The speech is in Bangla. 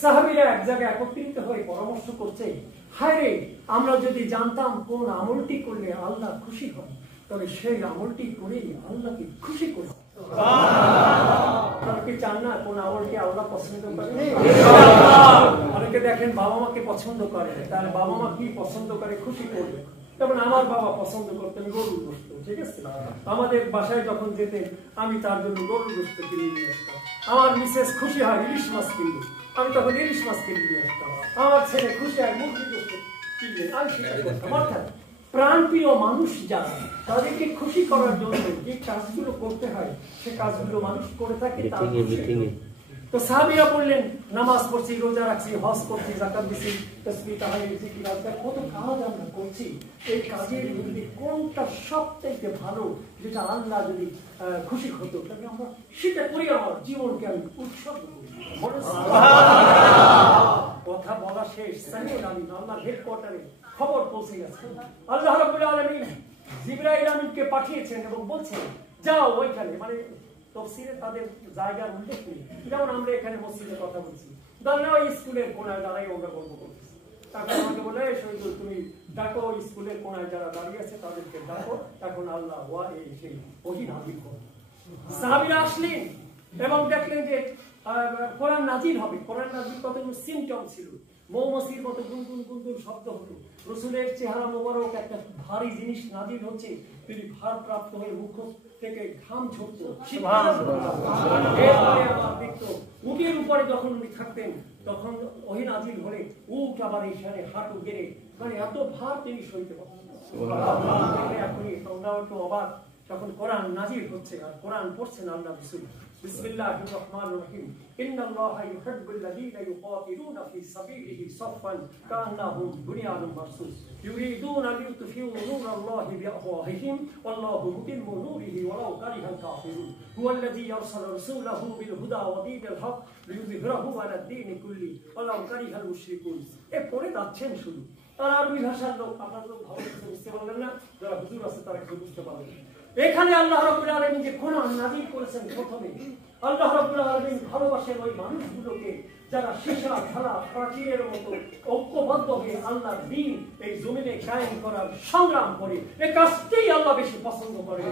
সাহাবীরা এক জায়গায় একত্রিত হয়ে পরামর্শ করছে, হায় রে, আমরা যদি জানতাম কোন আমলটি করলে আল্লাহ খুশি হন, তবে সেই আমলটি করেই আল্লাহকে খুশি করি। আপনারা কি চান না কোন আমলটি আল্লাহ পছন্দ করে? অনেকে দেখেন বাবা মাকে পছন্দ করে, তার বাবা মা কি পছন্দ করে খুশি করবে। যেমন আমার বাবা পছন্দ করতেন গরুর গোশত, ঠিক আছে? আমাদের বাসায় যখন যেতেন আমি তার জন্য গরুর গোশত কিনে নিয়ে আসতাম। আমার মিসেস খুশি হয় ইলিশ মাছ কিনলে, আমি তখন ইলিশ মাছ কিনে নিয়ে আসতাম। আমার ছেলে খুশি হয় মুরগি গোশত কিনলে, আমি সেটা করতাম। অর্থাৎ প্রাণপ্রিয় মানুষ যারা, তাদেরকে খুশি করার জন্য যে কাজগুলো করতে হয় সে কাজগুলো মানুষ করে থাকে। তো সাহাবীরা বললেন, নামাজ পড়ছি, রোজা রাখছি, হজ করছি, যাকাত দিছি, তাসবিহ তাহলিল জিকির আজকার কত কাজ আমরা করছি। এই কাজের মধ্যে কোনটা সবথেকে ভালো, যেটা আল্লাহ যদি খুশি হতো, তাহলে আমরা সেটা করি, আমার জীবনকে আমি উৎসর্গ করি। কথা বলা শেষ, সাইয়্যিদ আলী আল্লাহর হেডকোয়ার্টারে খবর পৌঁছে গেছে। আল্লাহ রাব্বুল আলামিন জিবরাইল আমিনকে পাঠিয়েছেন এবং বলছেন, যাও ওইখানে, মানে তফসিরে তাদের জায়গার উল্লেখ নেই। যেমন আমরা এখানে মসজিদের কথা বলছি, ধরেন ওই স্কুলের কোনায় দাঁড়াই আমরা গল্প করতেছি, তারপর আমাকে বলে, শহীদুল তুমি ডাকো স্কুলের কোনায় যারা দাঁড়িয়ে আছে তাদেরকে ডাকো, এখন আল্লাহ সেই ওহী নাযিল করবে। সাহাবীরা আসলেন এবং দেখলেন যে কোরআন নাযিল হবে। কোরআন নাযিল কতগুলো সিমটম ছিল, মৌমাছির মতো গুনগুন গুনগুন শব্দ হলো, রসুলের চেহারা মোবারক একটা ভারী জিনিস নাযিল হচ্ছে, তিনি ভারপ্রাপ্ত হয়ে মুখ থেকে ঘাম ঝরতো। এরপরে আবার দেখতো উটের উপরে যখন উনি থাকতেন, তখন ওহী নাযিল হলে উট আবার এখানে হাঁটু গেড়ে, মানে এত ভার তিনি সইতে পারতেন। এখনই তোমরাও একটু অবাক, তখন কোরআন নাযিল হচ্ছে আর কোরআন পড়ছেন আল্লাহ রাসূল। বিসমিল্লাহির রহমানির রহিম। ইন্নাল্লাহা ইউহিব্বুল্লাযীনা ইউকাতিলুনা ফি সাবিলিহি সাফফান কাআন্নাহুম বুনিয়ানুম মারসুস ইউরিদুনা লিয়ুতফিউ নূরাল্লাহি বিআফওয়াহিহিম ওয়াল্লাহু মুতিম্মু নূরিহি ওয়ালাউ কারিহাল কাফিরুন হুয়াল্লাযী ইয়ারসালু রাসূলাহু বিল হুদা ওয়া দীনিল হক লিইয়ুযহিরাহু আলাদ দীনি কুল্লি ওয়ালাউ কারিহাল মুশরিকুন। এ পড়ে যাচ্ছেন শুধু, তারা আরবি ভাষার লোক, আপনারা তো ভালো করে বুঝতে পারলেন না, যারা হুজুর আছে তারা কি বুঝতে পারবেন। এখানে আল্লাহ রাব্বুল আলামিন যে কোরআন নাযিল করেছেন, প্রথমে আল্লাহ রাব্বুল আলামিন ভালোবাসেন ওই মানুষগুলোকে যারা সীসা ঢালা প্রাচীরের মতো ঐক্যবদ্ধ হয়ে আল্লাহর দ্বীন এই জমিনে কায়েম করার সংগ্রাম করে। এই কাজটাই আল্লাহ বেশি পছন্দ করেন।